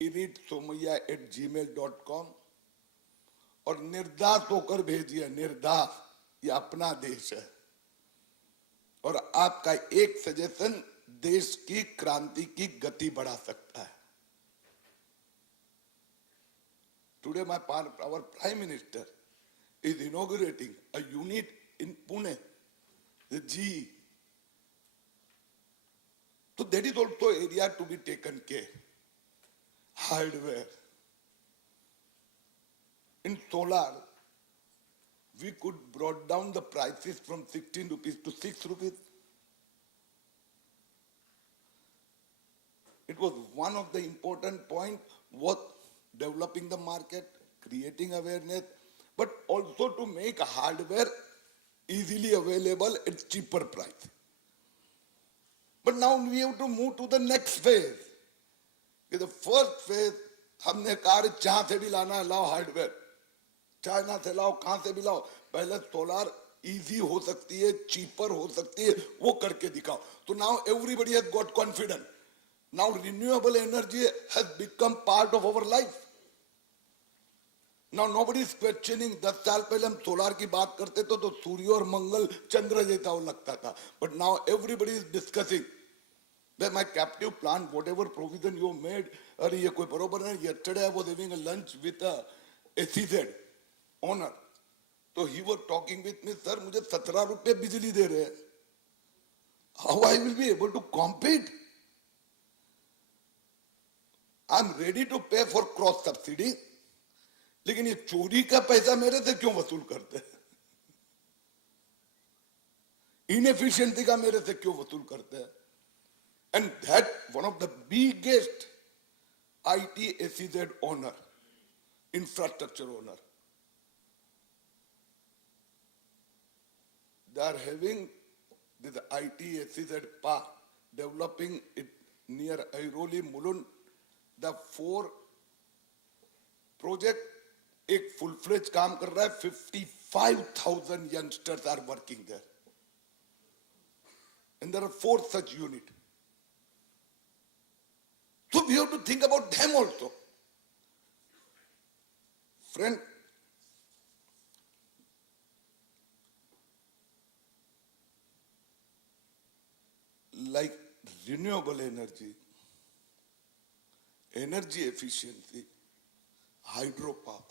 somayya@gmail.com और निर्दास होकर भेजिए। निर्दास, ये अपना देश है और आपका एक सजेशन देश की क्रांति की गति बढ़ा सकता है। Today our Prime Minister is inaugurating a unit in Pune, the GE. So that is also area to be taken care. Hardware. In solar, we could brought down the prices from 16 rupees to 6 rupees. It was one of the important points was developing the market, creating awareness, but also to make hardware easily available at cheaper price. But now we have to move to the next phase. The first phase, हमने कहा जहां से भी लाना लाओ hardware, China से लाओ, कहां से भी लाओ, पहले सोलार इजी हो सकती है, चीपर हो सकती है, वो करके दिखाओ. So now everybody has got confidence. Now renewable energy has become part of our life. Now nobody is questioning. 10 साल पहले हम सोलार की बात करते तो सूर्य और मंगल चंद्र जैसा वो लगता था. But now everybody is discussing that my captive plant, whatever provision you made, अरे ये कोई बरोबर नहीं. Yesterday I was having a lunch with a SEZ owner. So he was talking with me, sir, मुझे 17 रुपए बिजली दे रहे हैं. How I will be able to compete? I'm ready to pay for cross subsidy. लेकिन ये चोरी का पैसा मेरे से क्यों वसूल करते हैं? इनएफिशिएंसी का मेरे से क्यों वसूल करते हैं? And that one of the biggest IT SEZ owner, infrastructure owner, they are having this IT SEZ park, developing it near Airoli, Mulund, the 4 project, एक फुल फ्लेज काम कर रहा है. 55,000 youngsters are working there, and there are 4 such units. So we have to think about them also. Friend, like renewable energy, energy efficiency, hydropower,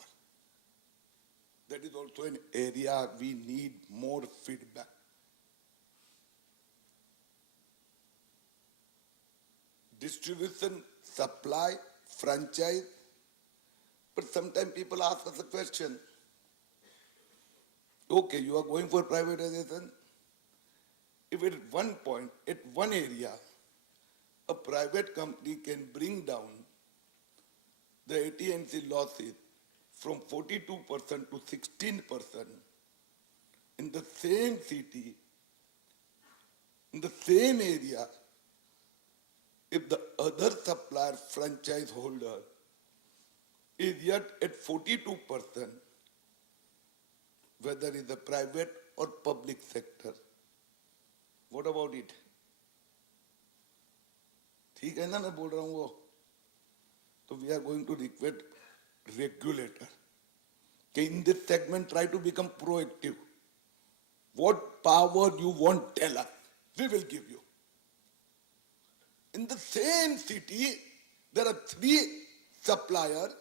that is also an area we need more feedback. Distribution, supply, franchise. But sometimes people ask us a question. Okay, you are going for privatization. If at one point, at one area, a private company can bring down the AT&C losses from 42% to 16% in the same city, in the same area, if the other supplier franchise holder is yet at 42%, whether it's the private or public sector, what about it? ठीक है ना मैं बोल रहा हूँ वो. So we are going to request regulator. In this segment, try to become proactive. What power you want, tell us. We will give you. In the same city, there are 3 suppliers.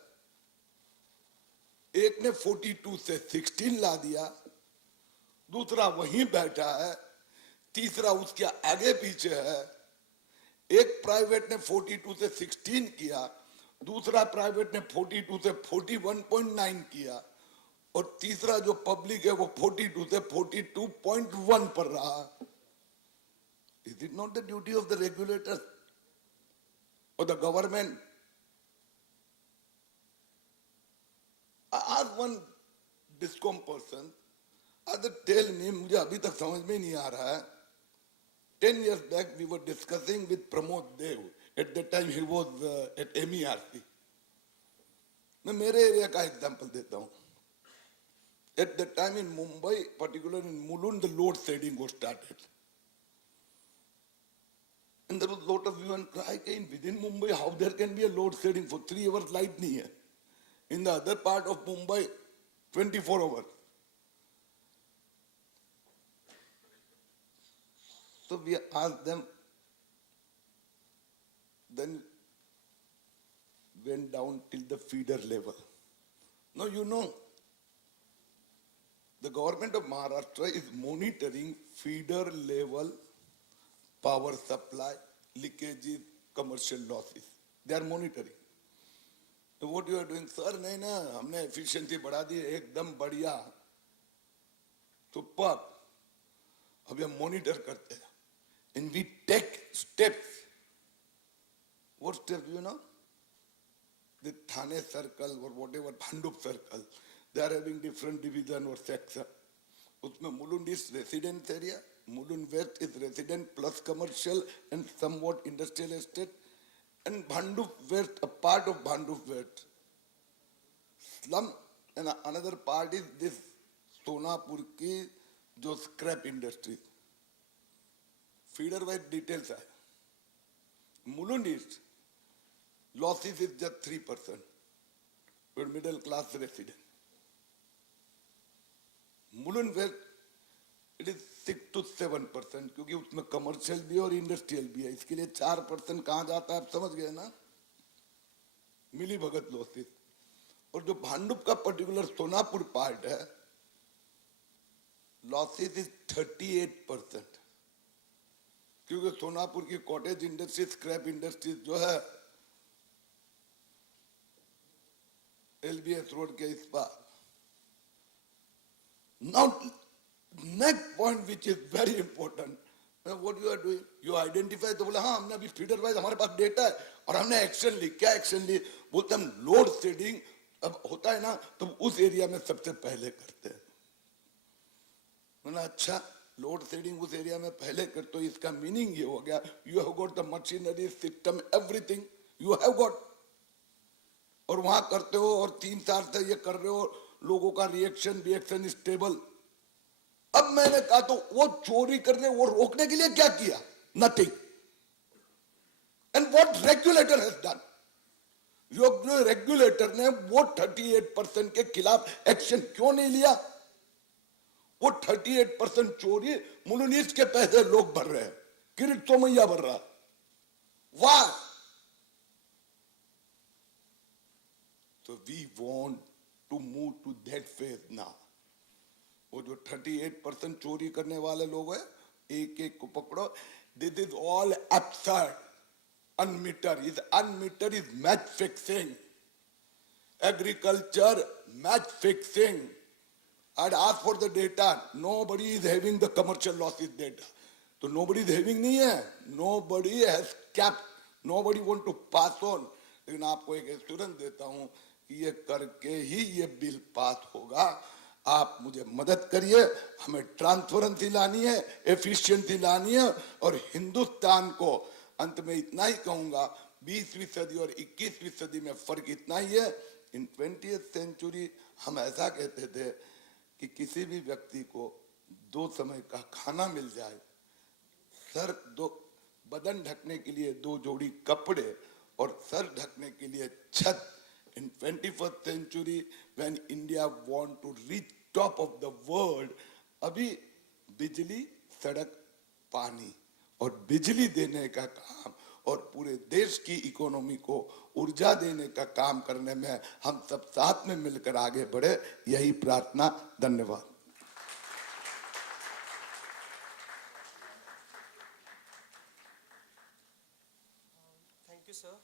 एक ने 42 से 16 ला दिया, दूसरा वहीं बैठा है, तीसरा उसके आगे पीछे है. एक प्राइवेट ने 42 से 16 किया, दूसरा प्राइवेट ने 42 से 41.9 किया, और तीसरा जो पब्लिक है वो 42 से 42.1 पर रहा. Is it not the duty of the regulators or the government? I asked one DISCOM person, tell me, मुझे अभी तक समझ में नहीं आ रहा है. 10 years back we were discussing with Pramod Dev. At that time he was at MERC. मैं मेरे एरिया का एग्जांपल देता हूँ. At that time in Mumbai, particularly in Mulund, the load shedding was started. And there was a lot of hue and cry within Mumbai how there can be a load shedding for 3 hours light nahi hai. In the other part of Mumbai, 24 hours. So we asked them, then went down till the feeder level. Now you know, the government of Maharashtra is monitoring feeder level power supply, leakages, commercial losses. They are monitoring. So what you are doing, sir? नहीं ना, हमने efficiency बढ़ा दी एकदम बढ़िया. Superb. अभी हम monitor करते हैं. And we take steps. What steps, you know? The Thane circle or whatever, Bhandup circle, they are having different division or section. उसमें Mulund is residence area, Mulund West is resident plus commercial and somewhat industrial estate, and Bhandup West, a part of Bhandup West, slum, and another part is this Sonapur की जो scrap industry. Feeder wise details है. Mulund East, losses is just 3%. We're middle class resident. Mulund West, it is 6 to 7% क्योंकि उसमें commercial भी और industrial भी है. इसके लिए 4% कहाँ जाता है आप समझ गए ना? मिली भगत लॉसेस. और जो भांडुप का पर्टिकुलर सोनापुर पार्ट है, लॉसेस इज 38%. क्योंकि सोनापुर की कॉटेज इंडस्ट्री, स्क्रैप इंडस्ट्रीज जो है LBS रोड के इस पार. Now, next point which is very important, what you are doing, you identify. तो बोला हाँ हमने अभी फीडर वाइज हमारे पास डेटा है और हमने एक्शन ली. क्या एक्शन ली? बोलते हम लोड शेडिंग अब होता है ना तो उस एरिया में सबसे पहले करते हैं. बोला अच्छा लोड शेडिंग उस एरिया में पहले कर, तो इसका मीनिंग ये हो गया you have got the machinery system everything you have got, और वहां करते हो और 3 साल से ये कर रहे हो, लोगों का रिएक्शन स्टेबल. अब मैंने कहा तो वो चोरी करने वो रोकने के लिए क्या किया? Nothing. And what regulator has done? Regulator ने वो 38% के खिलाफ एक्शन क्यों नहीं लिया? वो 38% चोरी मुलुनीस के पैसे लोग भर रहे हैं, किरीट सोमैया भर रहा है. वाह. So we want to move to that phase now. वो जो 38% चोरी करने वाले लोग हैं, एक एक को पकड़ो. This is all absurd. Unmeter is match fixing. Agriculture match fixing. I'd ask for the data. Nobody is having the commercial losses data. So nobody is having नहीं है. Nobody has capped. Nobody want to pass on. लेकिन आपको एक assurance देता हूं कि ये करके ही ये बिल पास होगा. आप मुझे मदद करिए. हमें ट्रांसपेरेंसी लानी है, एफिशिएंसी लानी है, और हिंदुस्तान को अंत में इतना ही कहूंगा, 20वीं सदी और 21वीं सदी में फर्क इतना ही है. इन 20th सेंचुरी हम ऐसा कहते थे कि किसी भी व्यक्ति को 2 समय का खाना मिल जाए, सर 2 बदन ढकने के लिए 2 जोड़ी कपड़े और सर ढकने के लिए छत. In 21st century, when India want to reach top of the world, अभी बिजली, सड़क, पानी और बिजली देने का काम और पूरे देश की इकोनॉमी को ऊर्जा देने का काम करने में हम सब साथ में मिलकर आगे बढ़े. यही प्रार्थना. धन्यवाद. Thank you, sir.